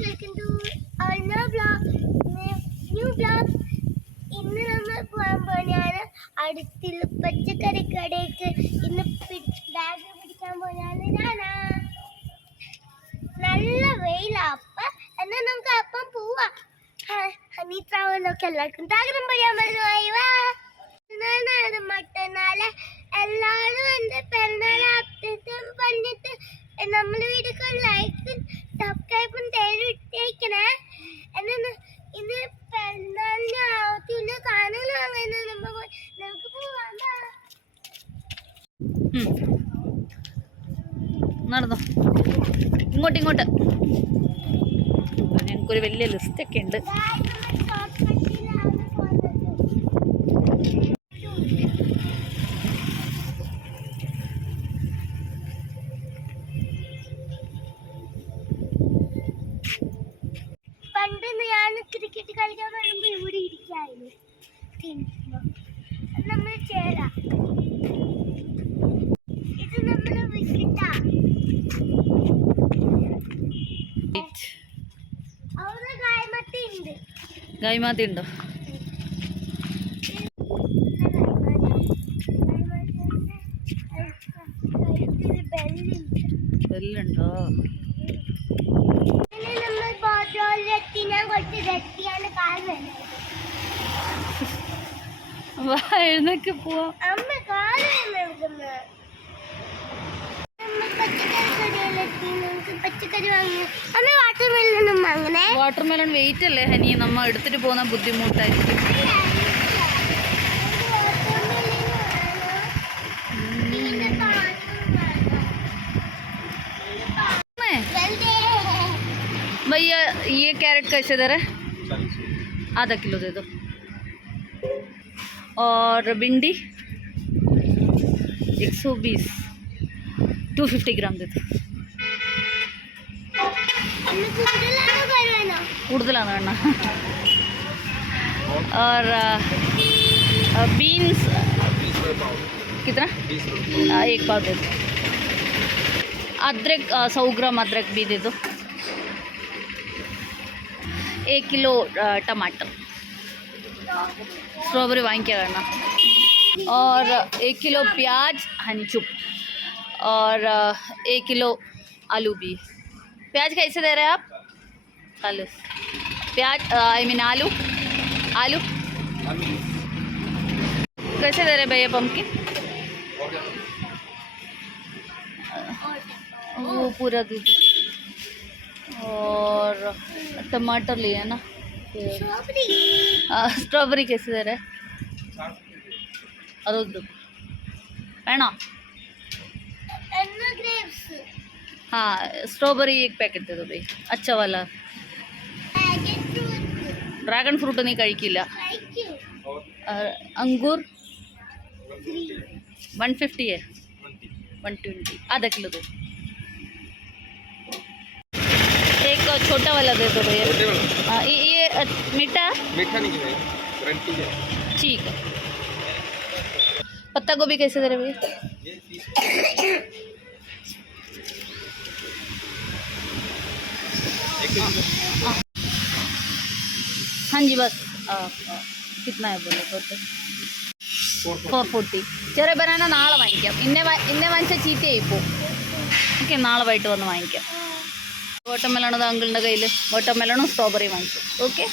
welcome to our new vlog. ഇന്ന് നമ്മൾ പോകാൻ പോയാണ് അടുത്തുള്ള പച്ചക്കറി കടയ്ക്ക്. ഇന്ന് ബാഗ് പിടിക്കാൻ പോയാണ് ഞാനാ. നല്ല വെയിലപ്പ എന്നാ നമുക്ക് അപ്പം പോവാ. ഹണി ട്രാവലൊക്കെ എല്ലാവർക്കും താങ്കം പറയാൻ മറന്നുപോയി. വാ മറ്റന്നാളെ എല്ലാവരും എൻ്റെ പെരുന്നാളെ അപ്ഡേറ്റും പറഞ്ഞിട്ട് നമ്മൾ വീഡിയോക്ക് ലൈക്ക് സബ്സ്ക്രൈബും ഇട്ടേക്കണേ. എന്നാ ഇന്ന് പെരുന്നാളിന് ആവത്തില്ല കാണലും അങ്ങനെ നമുക്ക് പോവാം. നടന്നോ ഇങ്ങോട്ട് ഞങ്ങൾക്കൊരു വലിയ ലിസ്റ്റൊക്കെ ഉണ്ട്. പണ്ട് ഞാൻ ക്രിക്കറ്റ് കളിക്കാൻ വരുമ്പോൾ ഇവിടെ ഇരിക്കായിരുന്നു. നമ്മൾ ചേരാം. ഇത് നമ്മള് വിക്കറ്റാ. അവിടെ ഗായ്മാത്തി ഉണ്ടോ? ബെല്ലുണ്ടോ? എഴുന്നേക്ക് പോവാം. വാട്ടർമെലൺ വെയിറ്റ് അല്ലേ ഹനി, നമ്മ എടുത്തിട്ട് പോകുന്ന ബുദ്ധിമുട്ടായിരിക്കും. भैया ये कैरेट कैसे दे रहे? आधा किलो दे दो. और भिंडी 120, 250 ग्राम दे दो. കൂടുതലാണ് വേണ്ട. और बीन्स कितना? 1 पाव दे दो. अदरक 100 ग्राम अदरक भी दे दो. 1 किलो टमाटर. स्ट्रॉबेरी वाइन क्या करना. और 1 किलो प्याज हनी चुप. और 1 किलो आलू भी. प्याज कैसे दे रहे हैं आप? 40. प्याज आई मीन आलू कैसे दे रहे भैया? पम्पकिन वो पूरा दे दो. और टमाटर लिए ना. स्ट्रॉबेरी कैसे दे रहे हैं? अरे है ना. हाँ स्ट्रॉबेरी 1 पैकेट दे दो भाई, अच्छा वाला. ड्रैगन फ्रूट नहीं കഴിക്കില്ല. अंगूर 150 है. 120 आधा किलो दो. एक छोटा वाला दे दो भैया. ये मीठा नहीं है. ठीक है. पत्ता गोभी कैसे दे रहे भैया? हाँ जी बस कितना है बोले तो 440. ചെറിയ ബനാന നാളെ വാങ്ങിക്കാം. ഇന്നെ വാങ്ങിച്ചാൽ ചീത്തയായി പോകും. ഓക്കെ നാളെ വൈകിട്ട് വന്ന് വാങ്ങിക്കാം. വാട്ടർമെലണത് അങ്കിളിൻ്റെ കയ്യിൽ വാട്ടർമെലണും സ്ട്രോബെറിയും വാങ്ങിച്ചു. ഓക്കെ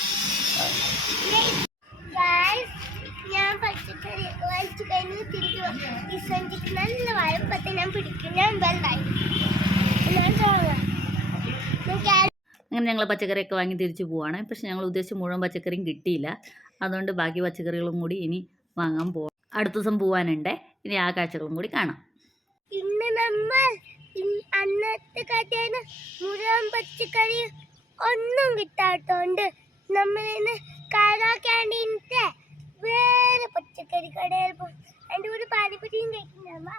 ഞാൻ പച്ചക്കറി വാങ്ങിച്ചു കഴിഞ്ഞ് തിരിച്ചു നല്ല വഴപ്പത്തെ ഞാൻ പിടിക്കും. ഞാൻ അങ്ങനെ ഞങ്ങൾ പച്ചക്കറിയൊക്കെ വാങ്ങി തിരിച്ചു പോവാണ്. പക്ഷെ ഞങ്ങൾ ഉദ്ദേശിച്ച മുഴുവൻ പച്ചക്കറിയും കിട്ടിയില്ല. അതുകൊണ്ട് ബാക്കി പച്ചക്കറികളും കൂടി ഇനി വാങ്ങാൻ പോവാം. അടുത്ത ദിവസം പോവാനുണ്ട്. ഇനി ആ കാഴ്ചകളും കൂടി കാണാം. ഇന്ന് നമ്മൾ അന്നത്തെ കടയിൽ മുഴുവൻ പച്ചക്കറി ഒന്നും കിട്ടാത്തോണ്ട് നമ്മളിന്ന് കാരാ ക്യാൻറ്റീനിലെ വേറെ പച്ചക്കറി കടയിൽ പോകും. അതിൻ്റെ കൂടെ പാനിപ്പൂരിയും കഴിക്കുന്നമ്മ.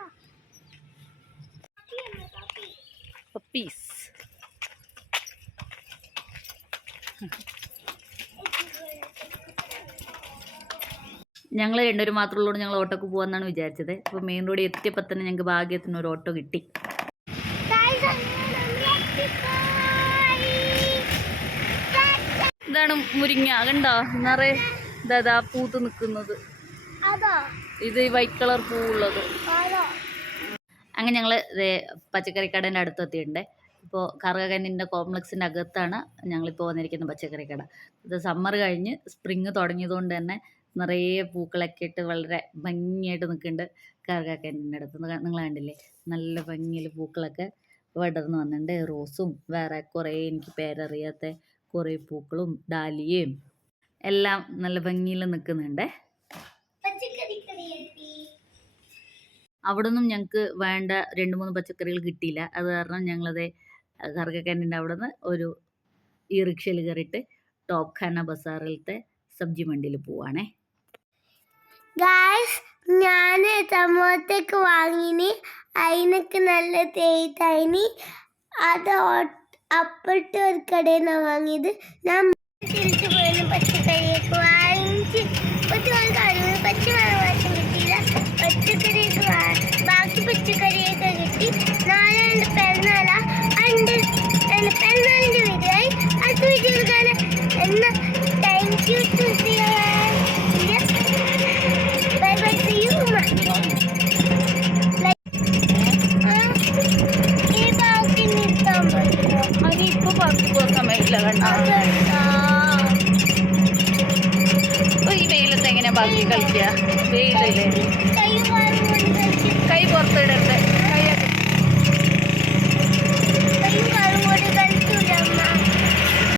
പപ്പീസ് ഞങ്ങൾ രണ്ടുപേരും മാത്രമേ ഉള്ളൂ. ഞങ്ങൾ ഓട്ടോക്ക് പോകാമെന്നാണ് വിചാരിച്ചത്. അപ്പോൾ മെയിൻ റോഡിൽ എത്തിയപ്പോൾ തന്നെ ഞങ്ങൾക്ക് ഭാഗ്യത്തിന് ഒരു ഓട്ടോ കിട്ടി. ഇതാണ് മുരിങ്ങ കണ്ടോ നിറയെ ഇതാ പൂത്ത് നിൽക്കുന്നത്. അതോ ഇത് വൈറ്റ് കളർ പൂവുള്ളത്. അതോ അങ്ങനെ ഞങ്ങൾ പച്ചക്കറി കടേൻ്റെ അടുത്തെത്തിയിട്ടുണ്ട്. ഇപ്പോൾ കറുകക്കന്നിൻ്റെ കോംപ്ലക്സിൻ്റെ അകത്താണ് ഞങ്ങളിപ്പോൾ വന്നിരിക്കുന്ന പച്ചക്കറി കട. ഇത് സമ്മർ കഴിഞ്ഞ് സ്പ്രിങ് തുടങ്ങിയതുകൊണ്ട് തന്നെ നിറയെ പൂക്കളൊക്കെ ഇട്ട് വളരെ ഭംഗിയായിട്ട് നിൽക്കുന്നുണ്ട്. കറുകക്കന്നിൻ്റെ അടുത്ത് നിങ്ങൾ കണ്ടില്ലേ, നല്ല ഭംഗിയിൽ പൂക്കളൊക്കെ വിടർന്ന് വന്നിട്ടുണ്ട്. റോസും വേറെ കുറേ എനിക്ക് പേരറിയാത്ത കുറേ പൂക്കളും ഡാലിയയും എല്ലാം നല്ല ഭംഗിയിൽ നിൽക്കുന്നുണ്ട്. പച്ചക്കറി കട എത്തി. അവിടെ നിന്നും ഞങ്ങൾക്ക് വേണ്ട 2-3 പച്ചക്കറികൾ കിട്ടിയില്ല. അത് കാരണം ഞങ്ങളത് കറുകക്കന്നിൻ്റെ അവിടെ നിന്ന് ഒരു ഈ റിക്ഷയിൽ കയറിയിട്ട് ടോപ്പ് ഖാന ബസാറിലത്തെ സബ്ജി മണ്ടിയിൽ പോവാണേ. ഗായ്സ് ഞാൻ സമോസക്ക് വാങ്ങിന്, അതിനൊക്കെ നല്ല തേയിന്. അത് അപ്പുറത്തെ ഒരു കടയിൽ നിന്നാണ് വാങ്ങിയത്. ഞാൻ തിരിച്ചു പോയിരുന്നു പച്ചക്കറിയൊക്കെ വാങ്ങിച്ച്. പച്ചമാസം കിട്ടിയില്ല, പച്ചക്കറിയൊക്കെ ബാക്കി പച്ചക്കറിയൊക്കെ കിട്ടി. നാളെ പെരുന്നാള പെരുന്നാളിൻ്റെ വീഡിയോയായി അടുത്ത വീഡിയോ കാണാം. എന്നാൽ thank you to bye bye see you. ഈ ബാക്കി നിർത്താൻ പറ്റുമോ? അതിപ്പോൾ പുറത്ത് പോകാൻ സമയമില്ല കണ്ടോ. ഈ വെയിലത്ത് എങ്ങനെയാ ബാക്കി കളിക്കുക? വെയിലല്ലേ, കൈ പുറത്തിടരുത്.